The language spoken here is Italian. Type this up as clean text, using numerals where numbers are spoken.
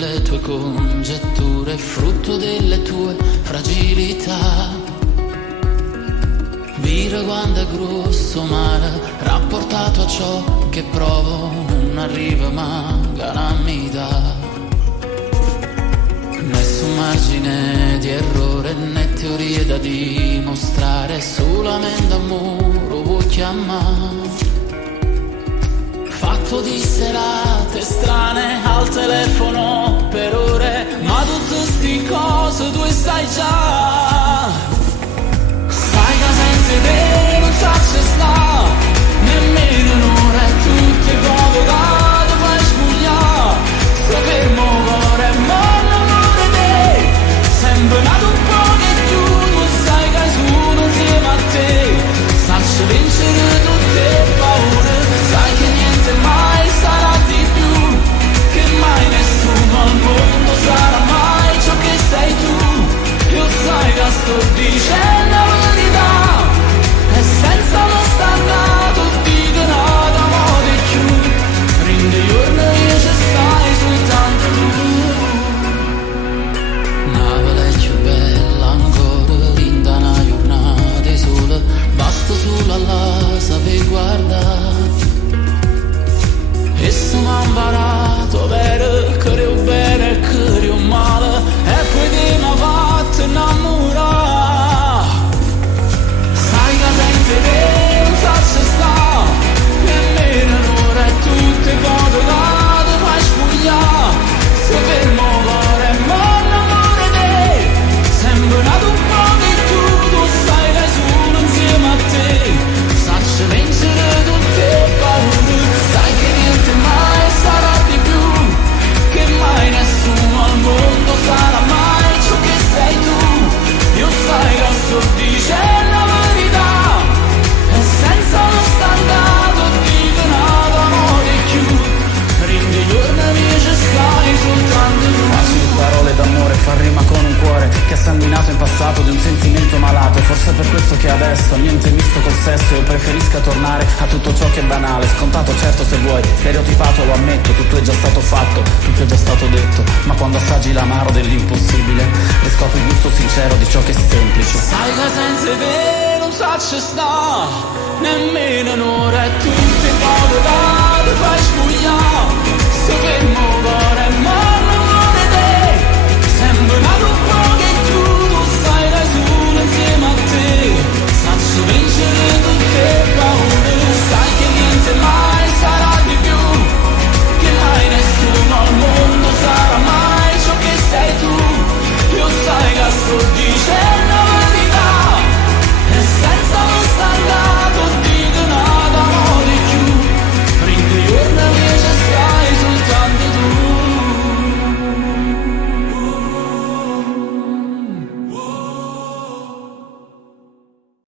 le tue congetture, frutto delle tue fragilità. Vira quando è grosso mare, rapportato a ciò che provo, non arriva ma calamita. Nessun margine di errore né teorie da dimostrare, solamente amore vuoi chiamare. Fatto di serate strane al telefono per ore, ma tutte sti cose tu sai già. Sai che senza te non sa se sta, nemmeno un'ora e tutte cose che fai spugliare. Sto fermo cuore, ma non vuole te, sempre nato un po' che tu sai che sono insieme a te. Saccio vincere tutte le paure, sai che niente mai sarà di più, che mai nessuno al mondo sarà mai ciò che sei tu. Io sai che sto dicendo la verità, e senza lo standardo dico no d'amore più. Rinde giorno io ci stai soltanto tu. Una vecchia bella ancora in una giornata di sole, basta solo alla saper guardare. E se m'ha imparato vero che ero bene e che ero male, e poi ti m'ha fatto innamorare. Sai che senza te non sa se sta, nemmeno un'ora e tutte cose che ti fai spugliare. Se fermo cuore, ma non vuole te, sembra nato un po' di tu sai che sono insieme a te. Saccio vincere tutte le paure, sai che niente mai sarà di più, che mai nessuno al mondo sarà mai ciò che sei tu. Io sai che sto dicendo la verità, e senza lo standardo dico no d'amore più. Rindi giorno mio ci stai soltanto tu. Facili parole d'amore fa rima con un cuore che è sanguinato in passato di un sentimento malato. E forse è per questo che adesso niente misto col sesso, io preferisca tornare a tutto ciò che è banale, scontato certo se vuoi, stereotipato lo ammetto, tutto è già stato fatto, tutto è già stato detto. Ma quando assaggi l'amaro dell'impossibile riscopri il gusto sincero di ciò che è semplice. Sai che senza te non sa ci sta, nemmeno un'ora e tutte cose che ti fai spugliare. Se fermo